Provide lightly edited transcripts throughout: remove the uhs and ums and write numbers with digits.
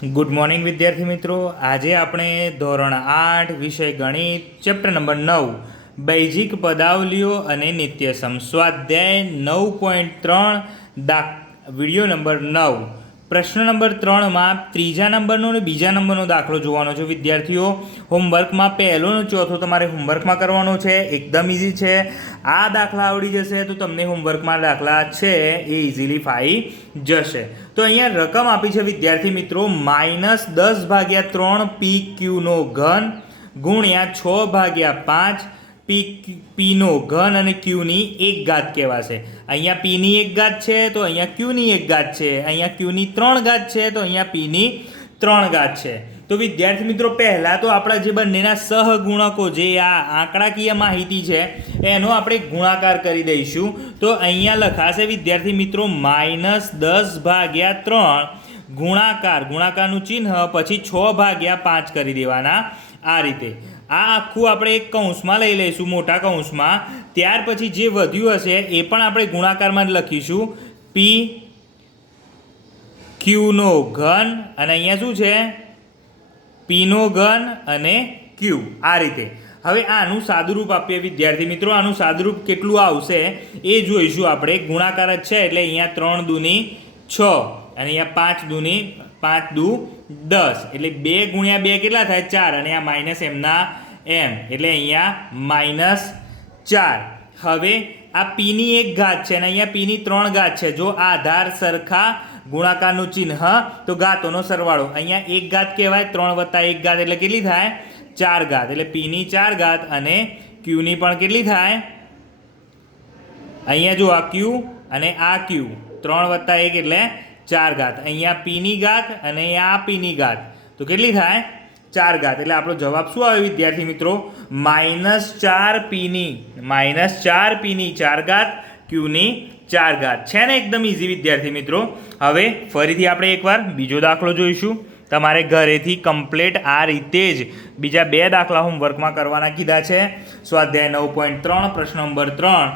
Good morning વિદ્યાર્થી મિત્રો. આજે આપણે ધોરણ 8 વિષય ગણિત ચેપ્ટર નંબર 9 બૈજિક પદાવલીઓ અને નિત્યસમ સ્વાધ્યાય 9.3 વિડીયો નંબર 9 પ્રશ્ન નંબર 3માં ત્રીજા નંબરનો અને બીજા નંબરનો દાખલો જોવાનો છે વિદ્યાર્થીઓ. હોમવર્કમાં પહેલો અને ચોથો તમારે હોમવર્કમાં કરવાનો છે. એકદમ ઇઝી છે. આ દાખલા આવડી જશે તો તમને હોમવર્કમાં દાખલા છે એ ઇઝીલી ફાઈ જશે. તો અહીંયા રકમ આપી છે વિદ્યાર્થી મિત્રો -10/3 PQ નો ઘન ગુણ્યા 6/5 પીનો ઘન અને ક્યુની એક ઘાત કહેવાશે. અહીંયા પીની એક ઘાત છે તો અહીંયા ક્યુની એક ઘાત છે. અહીંયા ક્યુની 3 ઘાત છે તો અહીંયા પીની 3 ઘાત છે. તો વિદ્યાર્થી મિત્રો પહેલાં તો આપણા જે બંનેના સહગુણકો જે આ આંકડાકીય માહિતી છે એનો આપણે ગુણાકાર કરી દઈશું. તો અહીંયા લખાશે વિદ્યાર્થી મિત્રો -10/3 ગુણાકારનું ચિહ્ન પછી 6/5 કરી દેવાના. આ રીતે આ આખું આપણે એક કૌંસમાં લઈ લઈશું, મોટા કૌંસમાં. ત્યાર પછી જે વધ્યું હશે એ પણ આપણે ગુણાકારમાં જ લખીશું. પી ક્યુનો ઘન અને અહીંયા શું છે પીનો ઘન અને ક્યુ. આ રીતે હવે આનું સાદુરૂપ આપીએ વિદ્યાર્થી મિત્રો. આનું સાદુરૂપ કેટલું આવશે એ જોઈશું આપણે. ગુણાકાર જ છે એટલે અહીંયા 3 દૂની 6 અને અહીંયા 5 દૂની 5 દૂ 10 એટલે 2 ગુણ્યા 2 કેટલા થાય 4 અને આ માઇનસ એમના એમ એટલે અહીંયા -4. હવે આ પીની એક ઘાત છે અને અહીંયા પીની 3 ઘાત છે. જો આધાર સરખા ગુણાકારનું ચિહ્ન તો ઘાતોનો સરવાળો. અહીંયા એક ઘાત કહેવાય, 3 + 1 ઘાત એટલે કેટલી થાય 4 ઘાત. એટલે પીની 4 ઘાત અને ક્યુની પણ કેટલી થાય અહીંયા જો આ ક્યુ અને આ ક્યુ 3 + 1 એટલે 4 ઘાત. અહીંયા પીની ઘાત અને અહીંયા આ પીની ઘાત તો કેટલી થાય 4 ઘાત. એટલે આપણો જવાબ શું આવે વિદ્યાર્થી મિત્રો -4 પીની 4 ઘાત ક્યુની 4 ઘાત. છે ને એકદમ ઇઝી વિદ્યાર્થી મિત્રો. હવે ફરીથી આપણે એકવાર બીજો દાખલો જોઈશું. તમારે ઘરેથી કમ્પ્લીટ આ રીતે જ બીજા 2 દાખલા હોમવર્કમાં કરવાના કીધા છે. સ્વાધ્યાય 9.3 પ્રશ્ન નંબર 3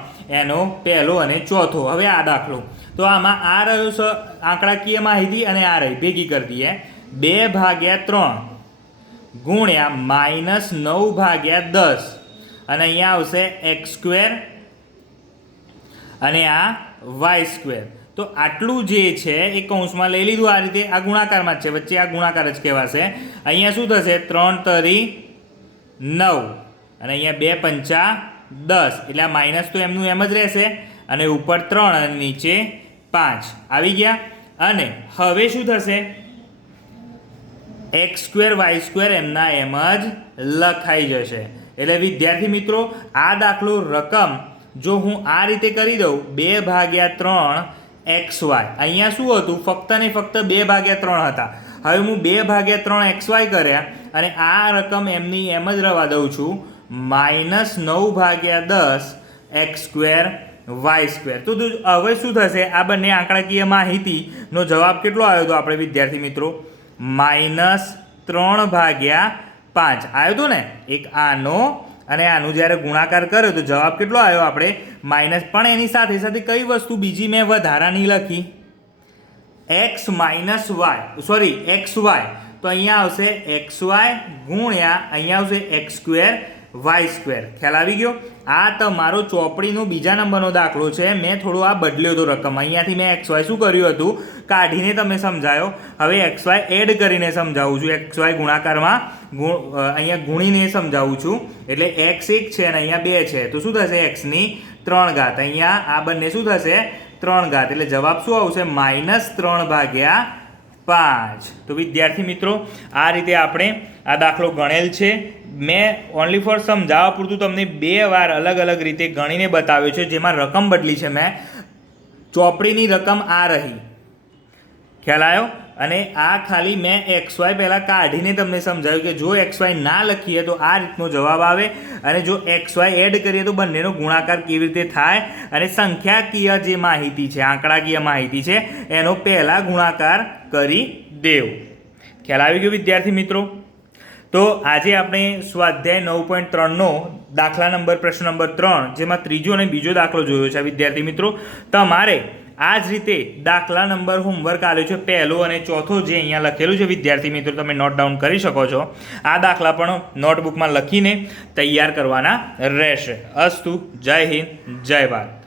એનો પહેલો અને ચોથો. હવે આ દાખલો તો આમાં આ રહ્યો આંકડાકીય માહિતી અને આ રહી ભેગી કરી દઈએ. 2/3 ગુણ્યા -9/10 અને અહીંયા આવશે x² અને આ y². તો આટલું જે છે એ કૌંસમાં લઈ લીધું. આ રીતે આ ગુણાકારમાં જ છે, વચ્ચે આ ગુણાકાર જ કહેવાશે. અહીંયા શું થશે 3 તરી 9 અને અહીંયા 2 પંચા 10 એટલે આ માઇનસ તો એમનું એમ જ રહેશે અને ઉપર 3 અને નીચે 5 આવી ગયા. અને હવે શું થશે x² y² એમના એમ જ લખાઈ જશે. એટલે વિદ્યાર્થી મિત્રો આ દાખલો રકમ જો હું આ રીતે કરી દઉં 2/3 xy અહીંયા શું હતું ફક્ત ને ફક્ત 2/3 હતા. હવે હું 2/3 xy કર્યા અને આ રકમ એમની એમ જ રવા દઉં છું -9/10 x² y². તો હવે શું થશે આ બંને આંકડાકીય માહિતીનો જવાબ કેટલો આવ્યો હતો આપણે વિદ્યાર્થી મિત્રો -3/5 આવ્યો હતો ને. એક આનો અને આનું જ્યારે ગુણાકાર કર્યો તો જવાબ કેટલો આવ્યો આપણે માઇનસ. પણ એની સાથે સાથે કઈ વસ્તુ બીજી મેં વધારાની લખી xy. તો અહીંયા આવશે xy ગુણ્યા અહીંયા આવશે x² y². ખ્યાલ આવી ગયો. આ તમારો ચોપડીનો બીજા નંબરનો દાખલો છે. મેં થોડો આ બદલ્યો હતો રકમ. અહીંયાથી મેં xy શું કર્યું હતું કાઢીને તમે સમજાયો. હવે xy એડ કરીને સમજાવું છું. xy ગુણાકારમાં અહીંયા ગુણીને સમજાવું છું. એટલે x 1 છે અને અહીંયા 2 છે તો શું થશે xની 3 ઘાત. અહીંયા આ બંને શું થશે 3 ઘાત. એટલે જવાબ શું આવશે -3/5. તો વિદ્યાર્થી મિત્રો આ રીતે આપણે આ દાખલો ગણેલ છે. મેં ઓનલી ફોર સમજાવવા પૂરતું તમને 2 વાર અલગ અલગ રીતે ગણીને બતાવ્યો છે જેમાં રકમ બદલી છે. મેં ચોપડીની રકમ આ રહી, ખ્યાલ આવ્યો. અને આ ખાલી મેં xy પહેલાં કાઢીને તમને સમજાવ્યું કે જો xy ના લખીએ તો આ રીતનો જવાબ આવે અને જો xy એડ કરીએ તો બંનેનો ગુણાકાર કેવી રીતે થાય અને સંખ્યાકીય જે માહિતી છે આંકડાકીય માહિતી છે એનો પહેલાં ગુણાકાર કરી દેવો. ખ્યાલ આવી ગયો વિદ્યાર્થી મિત્રો. તો આજે આપણે સ્વાધ્યાય 9.3નો દાખલા નંબર પ્રશ્ન નંબર 3 જેમાં ત્રીજો અને બીજો દાખલો જોયો છે વિદ્યાર્થી મિત્રો. તમારે આ જ રીતે દાખલા નંબર હોમવર્ક આવ્યો છે પહેલો અને ચોથો જે અહીંયા લખેલું છે વિદ્યાર્થી મિત્રો તમે નોટ ડાઉન કરી શકો છો. આ દાખલા પણ નોટબુકમાં લખીને તૈયાર કરવાના રહેશે. અસ્તુ. જય હિન્દ, જય ભારત.